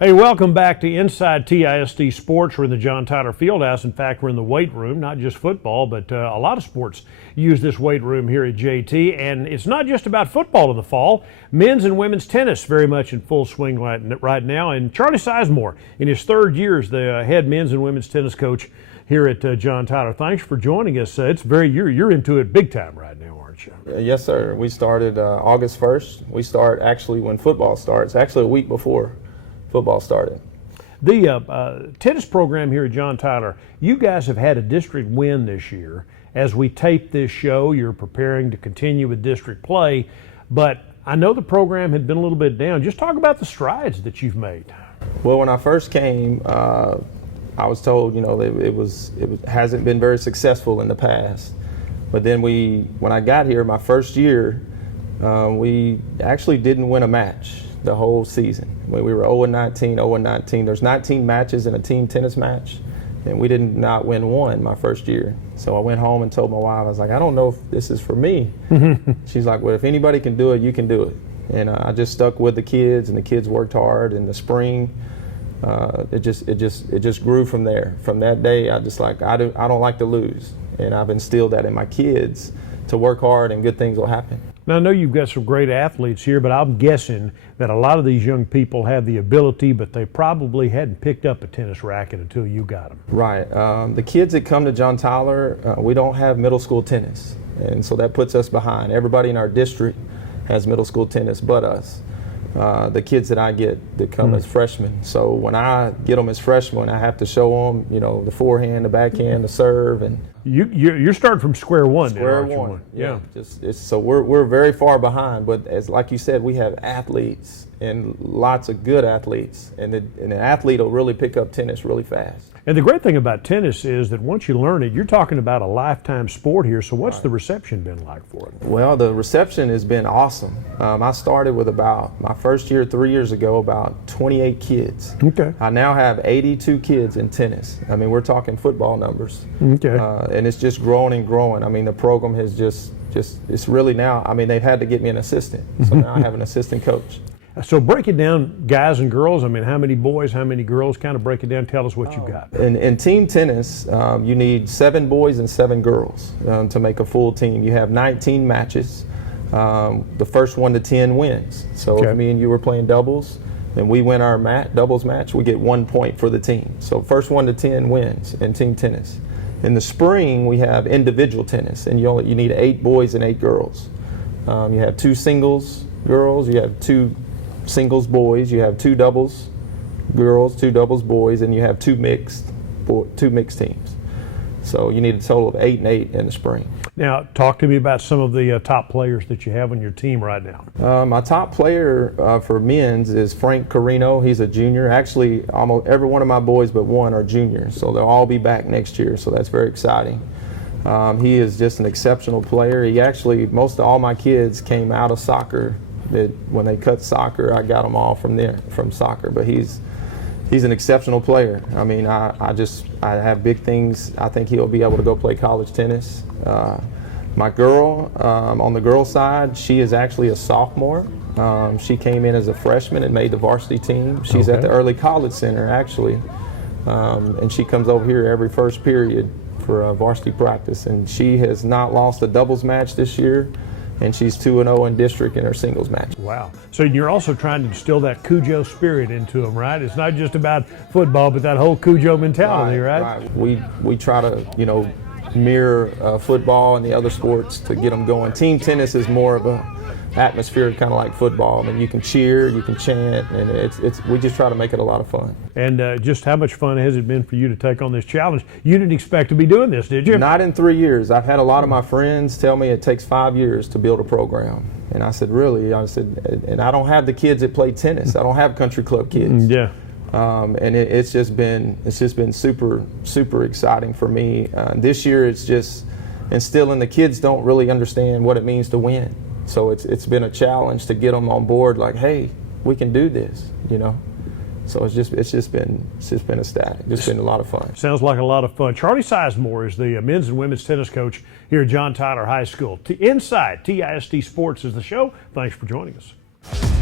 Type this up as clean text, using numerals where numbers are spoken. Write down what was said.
Hey, welcome back to Inside TISD Sports. We're in the John Tyler Fieldhouse. In fact, we're in the weight room, not just football, but a lot of sports use this weight room here at JT. And it's not just about football in the fall. Men's and women's tennis very much in full swing right now. And Charlie Sizemore, in his third year as the head men's and women's tennis coach here at John Tyler. Thanks for joining us. You're into it big time right now, aren't you? Yes, sir. We started August 1st. We start actually when football starts, actually a week before football started. The tennis program here at John Tyler, you guys have had a district win this year. As we tape this show, you're preparing to continue with district play, but I know the program had been a little bit down. Just talk about the strides that you've made. Well, when I first came, I was told, it hasn't been very successful in the past. But then when I got here, my first year, we actually didn't win a match the whole season. We were 0-19, 0-19. There's 19 matches in a team tennis match, and we did not win one my first year. So I went home and told my wife, I was like, I don't know if this is for me. She's like, well, if anybody can do it, you can do it. And I just stuck with the kids, and the kids worked hard. In the spring, it just grew from there. From that day, I don't like to lose, and I've instilled that in my kids to work hard, and good things will happen. Now, I know you've got some great athletes here, but I'm guessing that a lot of these young people have the ability, but they probably hadn't picked up a tennis racket until you got them. Right. The kids that come to John Tyler, we don't have middle school tennis, and so that puts us behind. Everybody in our district has middle school tennis but us. The kids that I get that come as freshmen. So when I get them as freshmen, I have to show them, the forehand, the backhand, the serve, and you're starting from square one. Square now, one. Yeah. So we're very far behind, but like you said, we have athletes and lots of good athletes, and an athlete will really pick up tennis really fast. And the great thing about tennis is that once you learn it, you're talking about a lifetime sport here. So what's the reception been like for it? Well, the reception has been awesome. I started with about, my first year 3 years ago, about 28 kids. Okay. I now have 82 kids in tennis. I mean, we're talking football numbers. Okay. And it's just growing and growing. I mean, the program has it's really now, I mean, they've had to get me an assistant. So now I have an assistant coach. So break it down, guys and girls. I mean, how many boys, how many girls? Kind of break it down. Tell us what you've got. In team tennis, you need 7 boys and 7 girls to make a full team. You have 19 matches. The first 1 to 10 wins. So if me and you were playing doubles and we win our doubles match, we get 1 point for the team. So first 1 to 10 wins in team tennis. In the spring, we have individual tennis, and you need 8 boys and 8 girls. You have 2 singles girls, you have 2 singles boys, you have 2 doubles girls, 2 doubles boys, and you have 2 mixed teams. So you need a total of 8 and 8 in the spring. Now, talk to me about some of the top players that you have on your team right now. My top player for men's is Frank Carino. He's a junior. Actually, almost every one of my boys but one are juniors, so they'll all be back next year, so that's very exciting. He is just an exceptional player. He actually, most of all my kids came out of soccer. When they cut soccer, I got them all from soccer, but he's an exceptional player. I mean, I have big things. I think he'll be able to go play college tennis. My girl, on the girl side, she is actually a sophomore. She came in as a freshman and made the varsity team. She's at the early college center, actually, and she comes over here every first period for varsity practice. And she has not lost a doubles match this year, and she's 2-0 in district in her singles match. Wow. So you're also trying to instill that Cujo spirit into them, right? It's not just about football, but that whole Cujo mentality, right? We try to, mirror football and the other sports to get them going. Team tennis is more of a atmosphere kind of like football. I mean, you can cheer, you can chant, and we just try to make it a lot of fun. And just how much fun has it been for you to take on this challenge? You didn't expect to be doing this, did you? Not in 3 years. I've had a lot of my friends tell me it takes 5 years to build a program. And I said, really? I said, and I don't have the kids that play tennis. I don't have country club kids. Yeah. And it's just been super, super exciting for me. This year, it's just instilling the kids don't really understand what it means to win. So it's been a challenge to get them on board. Like, hey, we can do this, you know. So it's just been ecstatic. It's been a lot of fun. Sounds like a lot of fun. Charlie Sizemore is the men's and women's tennis coach here at John Tyler High School. Inside TISD Sports is the show. Thanks for joining us.